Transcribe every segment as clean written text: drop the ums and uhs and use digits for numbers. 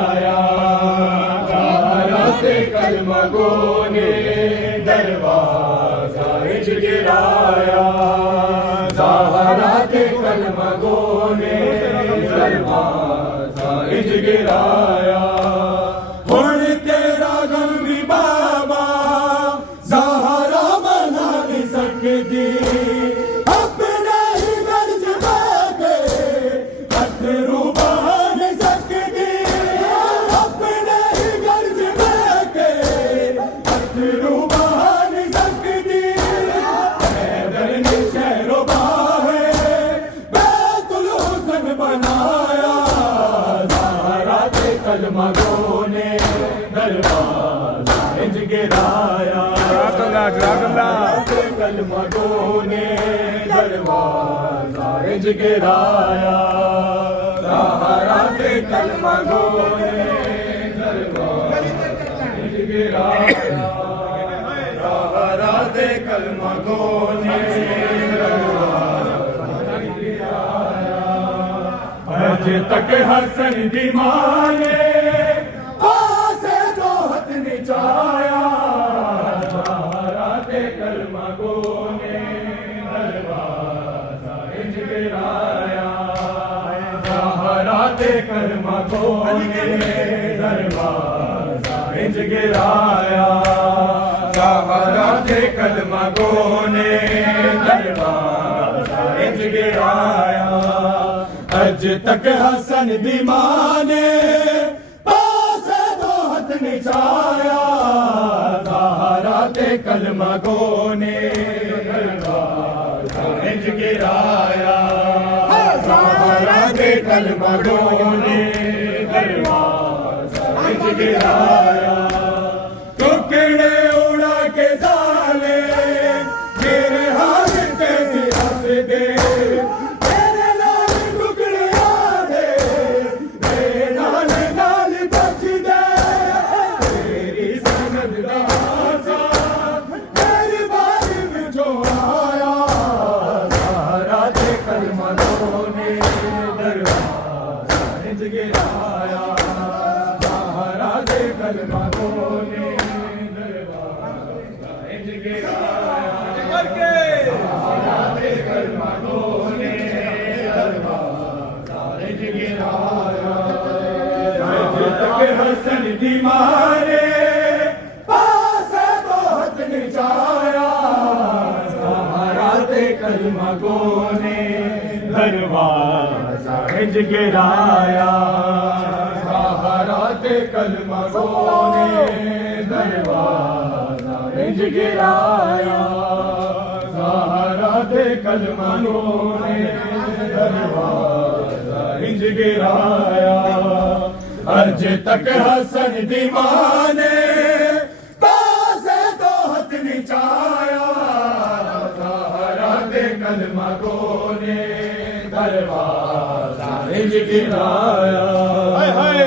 गिराया, सहारा से कलमा गो ने दरवाजा इंज गिराया, सहारा से कलमा गो ने दरवाजा इंज गिराया। हुण तेरा गम भी बाबा सहारा बना नहीं सकती, अपने ही गर्ज बाके अथरू बहा नहीं सकती, अपने ही गर्ज बाके अथरू बहा नहीं सकती। हैदर ने शहरो बाहे बैतुल हुस्न बनाया, सहारा के कलमा गो ने दरवाजा इंज गिराया, कलमा गो ने दरवाजा इंज गिराया, सहारा के कलमा गो ने दरवाजा इंज गिराया, सहारा के कलमा गो ने दरवाजा इंज गिराया। आज तक हसन दी मां ने पासे जो हथ निचाया, सहारा के कलमा गो ने दरवाजा इंज गिराया, सहारा के कलमा गो ने दरवाजा इंज गिराया, सहारा के कलमा गो ने दरवाजा इंज गिराया। अज तक हसन दी मां ने पासे दो हथ निचाया, सहारा ते कलमा गो ने दरवाजा इंज गिराया, सहारा ते कलमा गो ने दरवाजा इंज गिराया। टुकड़े उड़ा के साले मेरे हाथ पे हंस दे, मेरे लाल टुकड़े आधे मेरे नाल नाल बच दे, तेरी सनद दा आसा मेरी बारी विचों आया, सहारा ते कलमा गो ने दरवाजा इंज गिराया, सहारा ते कलमा गो ने दरवाजा इंज गिराया, सहारा ते कलमा गो ने दरवाजा इंज गिराया। अज तक हसन दी मां ने पासे दो हथ निचाया, सहारा ते कलमा गो ने दरवाजा इंज गिराया, सहारा ते कलमा गो ने दरवाजा इंज गिराया, सहारा ते कलमा गो ने दरवाजा इंज गिराया। अर्ज तक हसन दी मां ने पासे दो हथ निचाया, सहारा ते कलमा गो ने दरवाजा इंज गिराया,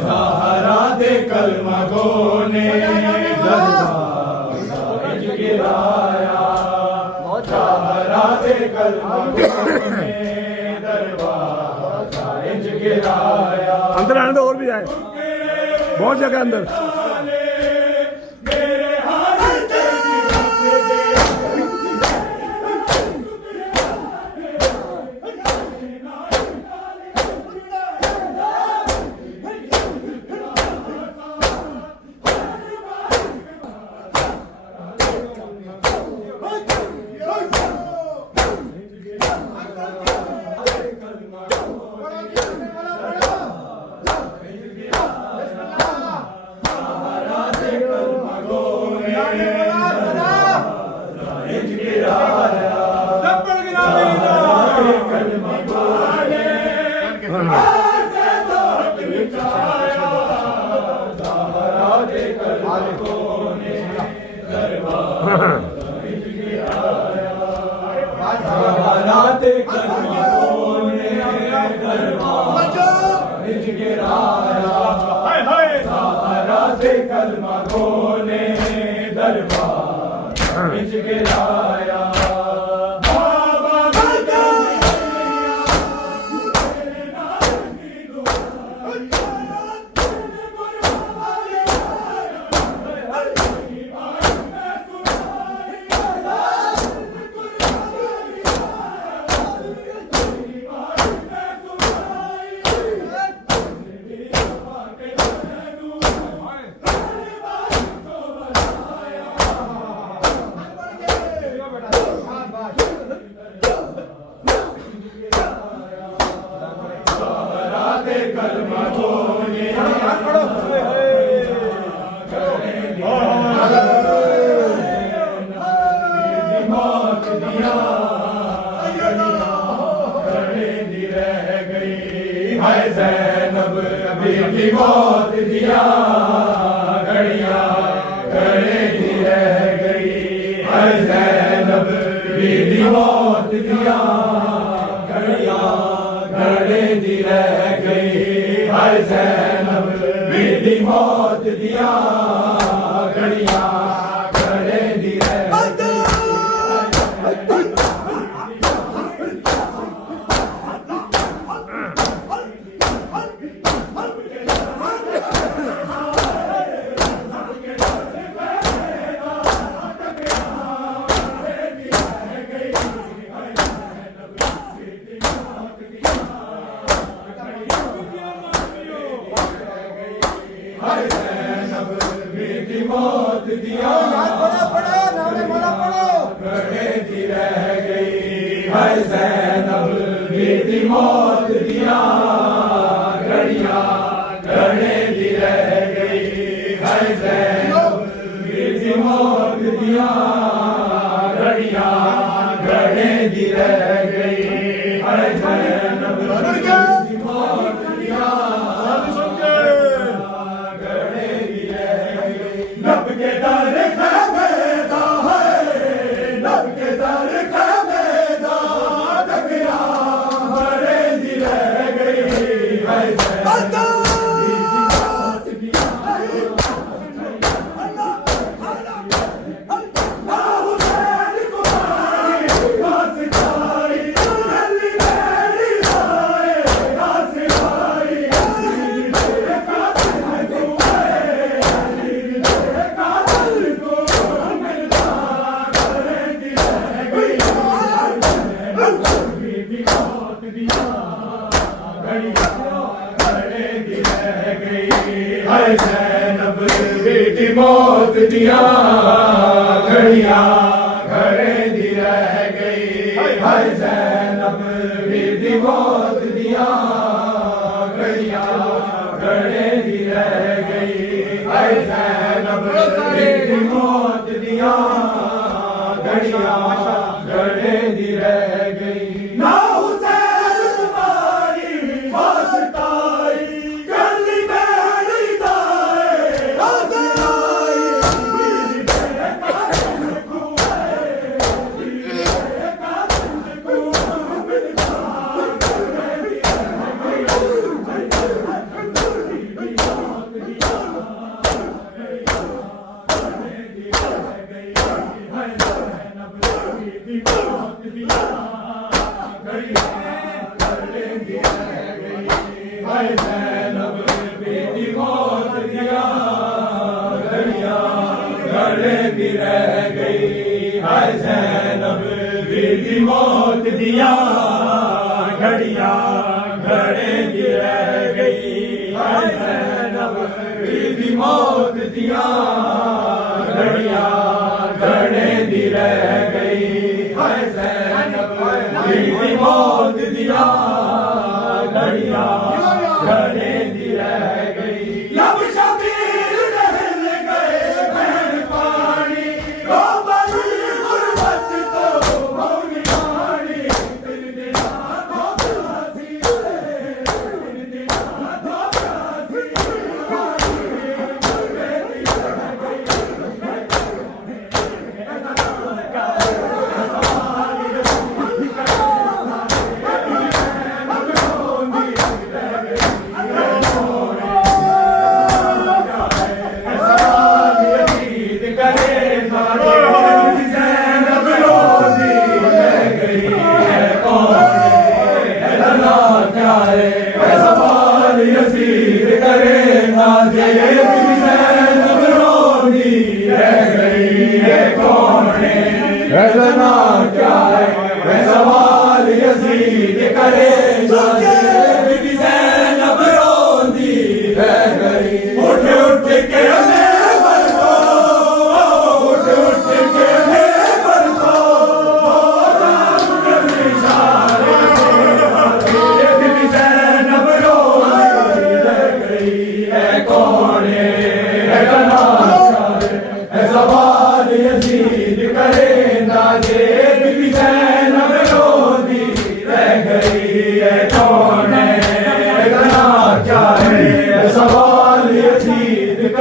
सहारा ते कलमा गो ने दरवाजा इंज गिराया, सहारा ते कलमा गो ने दरवाजा इंज गिराया। अंदर आने दो और भी आए, बहुत जगह अंदर। मेरे हाथ पे कलमा गोने दरबार इंज गिराया बाबा बदा मेरे नाम की दुआ मौत दिया घड़े दी रह गई हाय ज़ैनब बेटी मौत दिया घड़िया घड़े दी रह गई हाय ज़ैनब बेटी मौत दिया घड़िया घड़े दी रह गई हाय ज़ैनब बेटी मौत दिया घड़िया घड़े दी रह मौत दिया घड़े दी रह गई हाय ज़ैनब बेटी मौत दिया घड़िया घड़े दी रह गई हाय ज़ैनब बेटी मौत दिया घड़िया घड़े दी रह गई हाय ज़ैनब बेटी मौत दिया नब के दर खैमेदा है नब के दर खैमेदा डगया घड़े दी रह गई है हाय ज़ैनब बेटी मौत दिया घड़िया घड़े दी रह गई हाय ज़ैनब बेटी मौत दिया घड़िया घड़े दी रह गई हाय ज़ैनब बेटी मौत दिया घड़िया घड़े दी रह गई ना हाय ज़ैनब बेटी मौत दिया घड़िया घड़े दी रह गई हाय ज़ैनब बेटी मौत दिया घड़िया घड़े दी रह गई हाय ज़ैनब बेटी मौत दिया घड़िया घड़े दी रह गई हाय ज़ैनब बेटी मौत दिया घड़िया घड़े दी रह गई लब शबीर नहल गए बहन पानी रो बनी गुरबत को मौनी पानी दिल दिला दो प्यासी दिल दिला दो प्यासी घड़े दी रह गई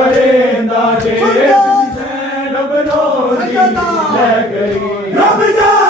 करेंदा जे रब नो जी ले गई रब जा